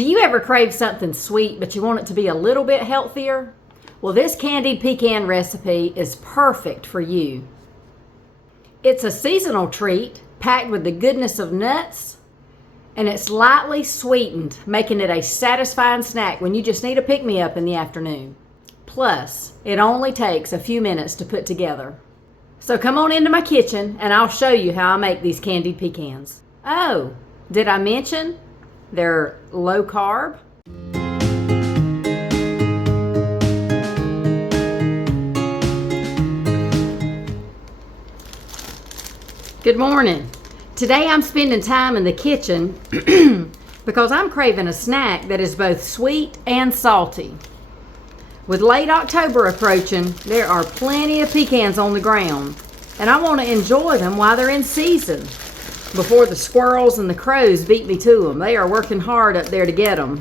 Do you ever crave something sweet, but you want it to be a little bit healthier? Well, this candied pecan recipe is perfect for you. It's a seasonal treat packed with the goodness of nuts, and it's lightly sweetened, making it a satisfying snack when you just need a pick-me-up in the afternoon. Plus, it only takes a few minutes to put together. So come on into my kitchen and I'll show you how I make these candied pecans. Oh, did I mention they're low carb? Good morning. Today I'm spending time in the kitchen because I'm craving a snack that is both sweet and salty. With late October approaching, there are plenty of pecans on the ground, and I want to enjoy them while they're in season before the squirrels and the crows beat me to them. They are working hard up there to get them.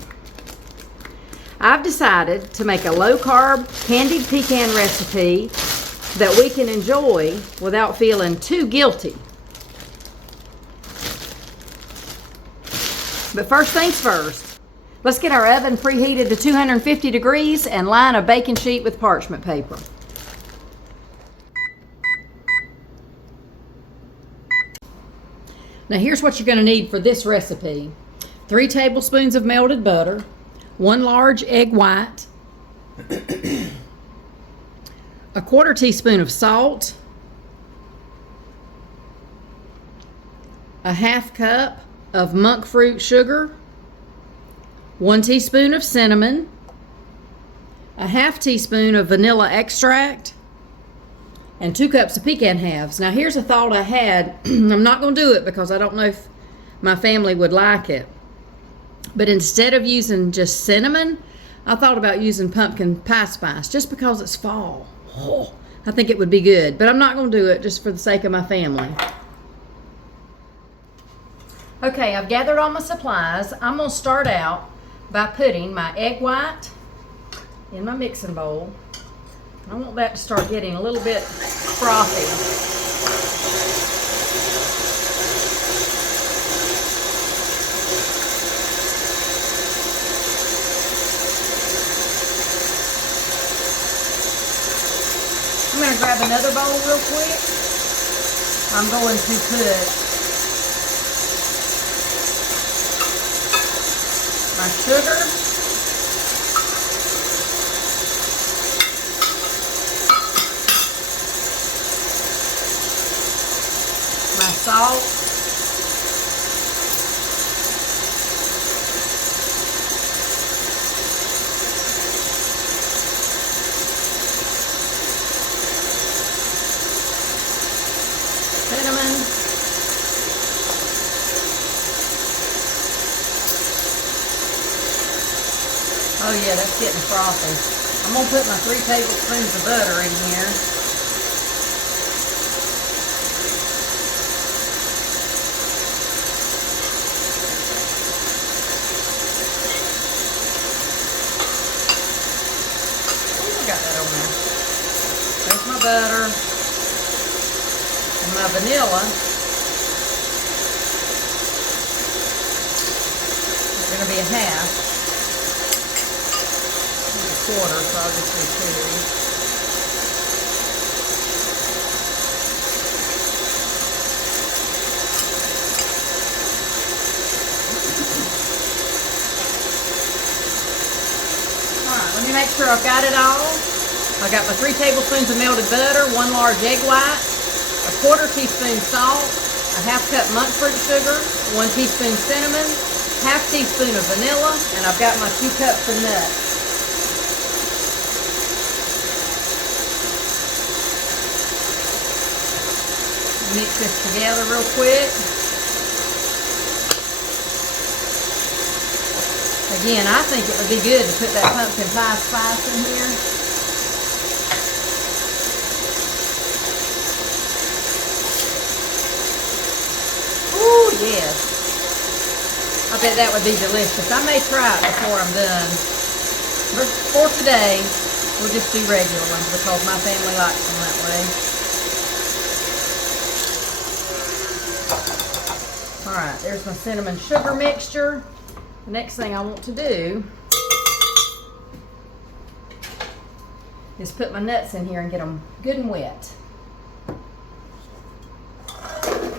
I've decided to make a low-carb candied pecan recipe that we can enjoy without feeling too guilty. But first things first, let's get our oven preheated to 250 degrees and line a baking sheet with parchment paper. Now here's what you're going to need for this recipe. 3 tablespoons of melted butter, 1 large egg white, a 1/4 teaspoon of salt, a 1/2 cup of monk fruit sugar, 1 teaspoon of cinnamon, a 1/2 teaspoon of vanilla extract, and 2 cups of pecan halves. Now here's a thought I had. I'm not going to do it because I don't know if my family would like it. But instead of using just cinnamon, I thought about using pumpkin pie spice just because it's fall. Oh, I think it would be good, but I'm not going to do it just for the sake of my family. Okay, I've gathered all my supplies. I'm going to start out by putting my egg white in my mixing bowl. I want that to start getting a little bit frothy. I'm going to grab another bowl real quick. I'm going to put my sugar, my salt, cinnamon, oh yeah, that's getting frothy. I'm going to put my 3 tablespoons of butter in here. Got that on there. There's my butter and my vanilla. It's going to be a 1/2. 1/4, so I'll just do 2. Alright, let me make sure I've got it all. I got my 3 tablespoons of melted butter, 1 large egg white, a 1/4 teaspoon salt, a 1/2 cup monk fruit sugar, 1 teaspoon cinnamon, 1/2 teaspoon of vanilla, and I've got my 2 cups of nuts. Mix this together real quick. Again, I think it would be good to put that pumpkin pie spice in here. Ooh, yes. I bet that would be delicious. I may try it before I'm done. But for today, we'll just do regular ones because my family likes them that way. Alright, there's my cinnamon sugar mixture. The next thing I want to do is put my nuts in here and get them good and wet.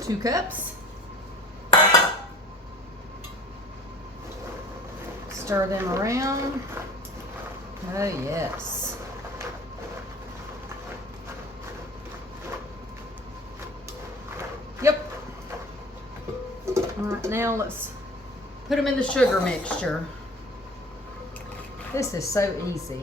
2 cups. Stir them around. Oh yes. Yep. All right, now let's put them in the sugar mixture. This is so easy.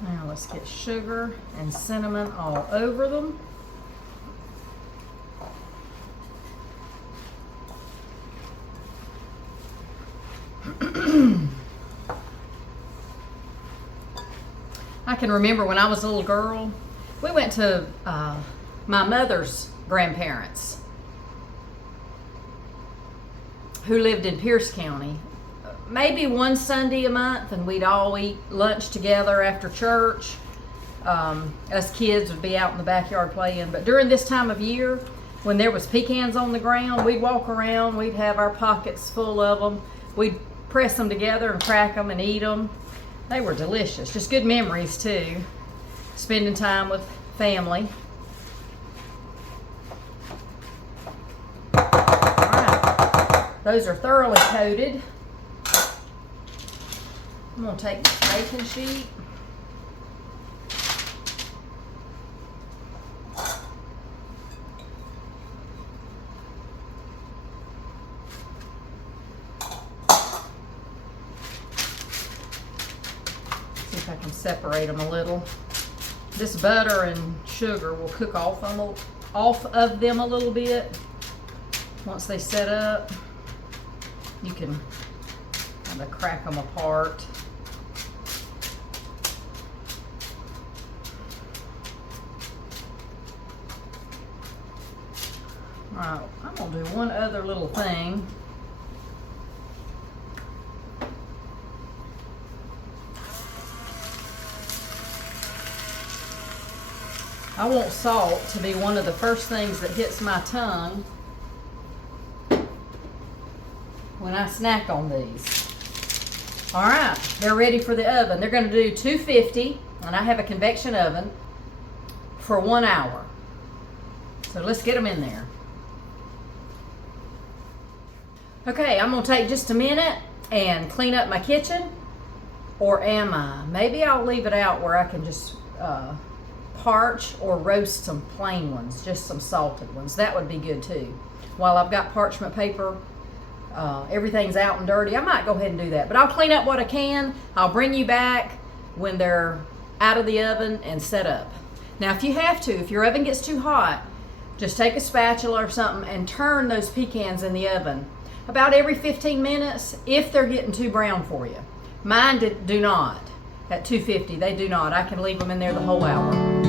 Now let's get sugar and cinnamon all over them. I can remember when I was a little girl, we went to my mother's grandparents who lived in Pierce County. Maybe one Sunday a month, and we'd all eat lunch together after church. Us kids would be out in the backyard playing. But during this time of year, when there was pecans on the ground, we'd walk around, we'd have our pockets full of them. We'd press them together and crack them and eat them. They were delicious. Just good memories too. Spending time with family. All right. Those are thoroughly coated. I'm going to take this baking sheet. See if I can separate them a little. This butter and sugar will cook off of them a little bit. Once they set up, you can kind of crack them apart. Alright, I'm going to do one other little thing. I want salt to be one of the first things that hits my tongue when I snack on these. Alright, they're ready for the oven. They're going to do 250, and I have a convection oven, for 1 hour. So let's get them in there. Okay, I'm going to take just a minute and clean up my kitchen. Or am I? Maybe I'll leave it out where I can just parch or roast some plain ones, just some salted ones. That would be good too. While I've got parchment paper, everything's out and dirty, I might go ahead and do that. But I'll clean up what I can. I'll bring you back when they're out of the oven and set up. Now, if you have to, if your oven gets too hot, just take a spatula or something and turn those pecans in the oven about every 15 minutes if they're getting too brown for you. Mine do not. At 250, they do not. I can leave them in there the whole hour.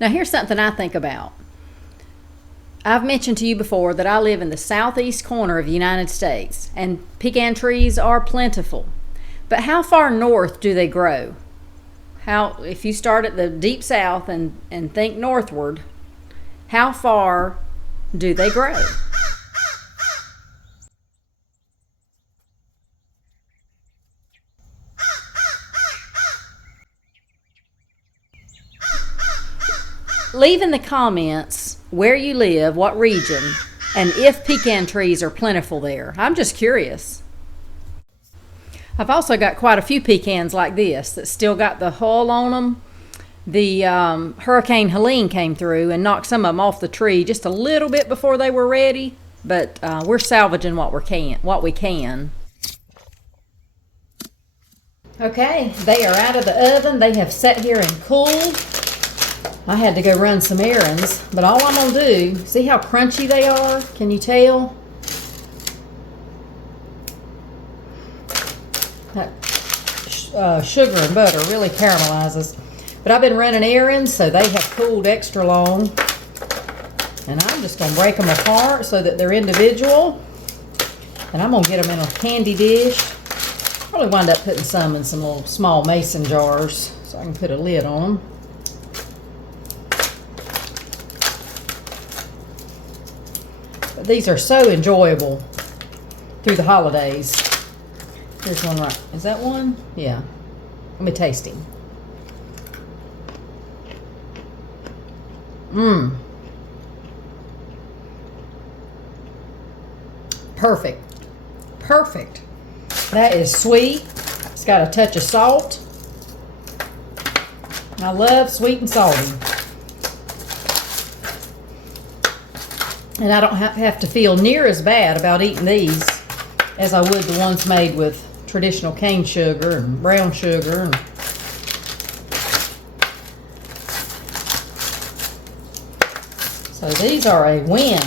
Now here's something I think about. I've mentioned to you before that I live in the southeast corner of the United States, and pecan trees are plentiful. But how far north do they grow? If you start at the deep south and think northward, how far do they grow? Leave in the comments where you live, what region, and if pecan trees are plentiful there. I'm just curious. I've also got quite a few pecans like this that still got the hull on them. The Hurricane Helene came through and knocked some of them off the tree just a little bit before they were ready, but we're salvaging what we can. Okay, they are out of the oven. They have sat here and cooled. I had to go run some errands, but all I'm gonna do, see how crunchy they are? Can you tell? That sugar and butter really caramelizes. But I've been running errands, so they have cooled extra long. And I'm just gonna break them apart so that they're individual. And I'm gonna get them in a candy dish. Probably wind up putting some in some little small mason jars so I can put a lid on them. But these are so enjoyable through the holidays. Here's one right. Is that one? Yeah. Let me taste him. Mmm. Perfect. Perfect. That is sweet. It's got a touch of salt. I love sweet and salty. And I don't have to feel near as bad about eating these as I would the ones made with traditional cane sugar and brown sugar. So these are a win.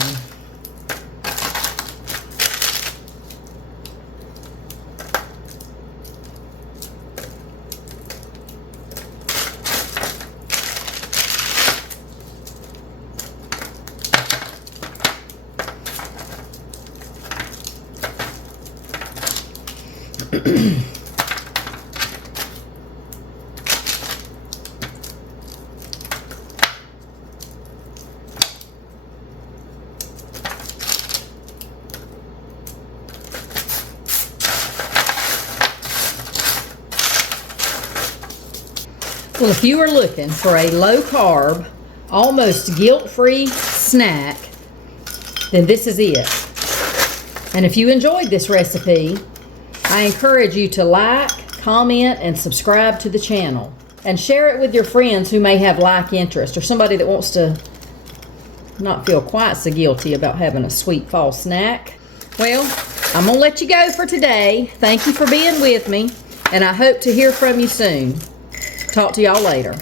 Well, if you are looking for a low-carb, almost guilt-free snack, then this is it. And if you enjoyed this recipe, I encourage you to like, comment, and subscribe to the channel. And share it with your friends who may have like interest or somebody that wants to not feel quite so guilty about having a sweet fall snack. Well, I'm going to let you go for today. Thank you for being with me, and I hope to hear from you soon. Talk to y'all later.